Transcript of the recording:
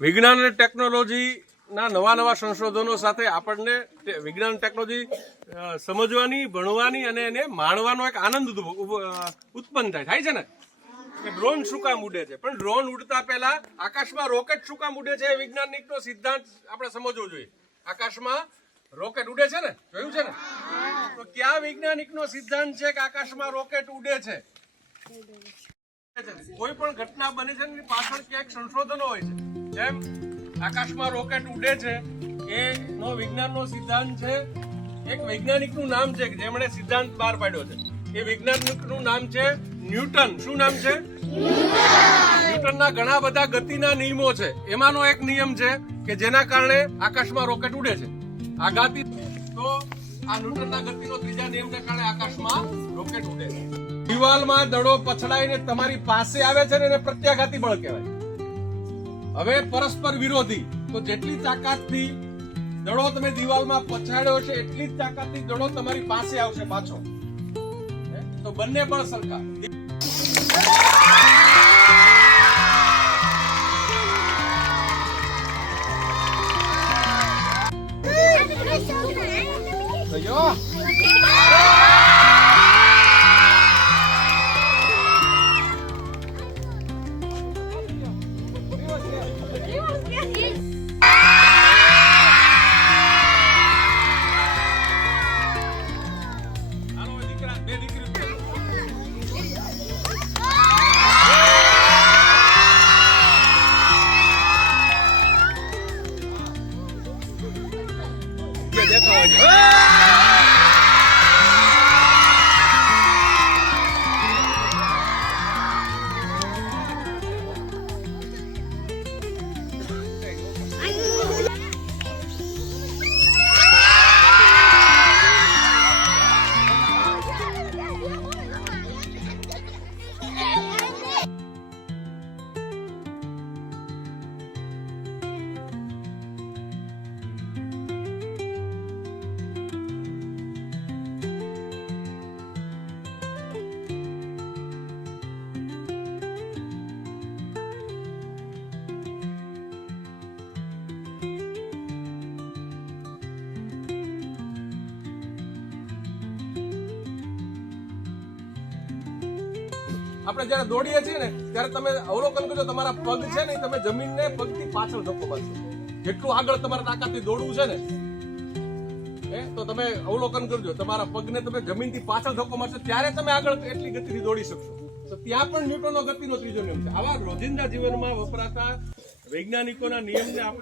વિજ્ઞાન અને ટેકનોલોજી ના નવા સંશોધનો સાથે આપણને વિજ્ઞાન ટેકનોલોજી સમજવાની, ભણવાની અને એને માણવાનો એક આનંદ ઉત્પન્ન થાય છે ને કે ડ્રોન શું કામ ઉડે છે, પણ ડ્રોન ઉડતા પહેલા આકાશમાં રોકેટ શું કામ ઉડે છે એ વૈજ્ઞાનિકનો સિદ્ધાંત આપણે સમજવો જોઈએ. આકાશમાં રોકેટ ઉડે છે ને, જોયું છે ને? તો કયા વૈજ્ઞાનિકનો સિદ્ધાંત છે કે આકાશમાં રોકેટ ઉડે છે? કોઈ પણ ઘટના બને છે ને પાછળ ક્યાંક સંશોધનો હોય છે. જેમ આકાશમાં રોકેટ ઉડે છે એનો વિજ્ઞાનનો સિદ્ધાંત છે. એક વૈજ્ઞાનિકનું નામ છે જેમણે સિદ્ધાંત બહાર પાડ્યો છે. એ વૈજ્ઞાનિકનું નામ છે ન્યૂટન. શું નામ છે? ન્યૂટનના ઘણા બધા ગતિના નિયમો છે. એમાંનો એક નિયમ છે કે જેના કારણે આકાશમાં રોકેટ ઉડે છે. આઘાતી તો આ ન્યૂટનના ગતિનો ત્રીજા નિયમને કારણે આકાશમાં રોકેટ ઉડે છે. દિવાલમાં દડો પછડાઈને તમારી પાસે આવે છે ને એને પ્રત્યાઘાતી બળ કહેવાય. હવે પરસ્પર વિરોધી, તો જેટલી તાકાતથી દડો તમે દિવાલમાં પછાડ્યો છે એટલી જ તાકાતથી દડો તમારી પાસે આવશે પાછો. તો બંને બળ સરખા. આપણે જયારે દોડીએ છીએ ને ત્યારે તમે અવલોકન કરજો, તમારા પગ છે ને તમે જમીનને પગથી પાછળ ધક્કો મારશો. જેટલું આગળ તમારા તાકાતથી દોડવું છે ને તો તમે અવલોકન કરજો, તમારા પગને તમે જમીનથી પાછળ ધક્કો મારશો ત્યારે તમે આગળ એટલી ગતિથી દોડી શકશો. તો ત્યાં પણ ન્યૂટનનો ગતિનો ત્રીજો નિયમ છે. આવા રોજિંદા જીવનમાં વપરાતા વૈજ્ઞાનિકોના નિયમને આપણે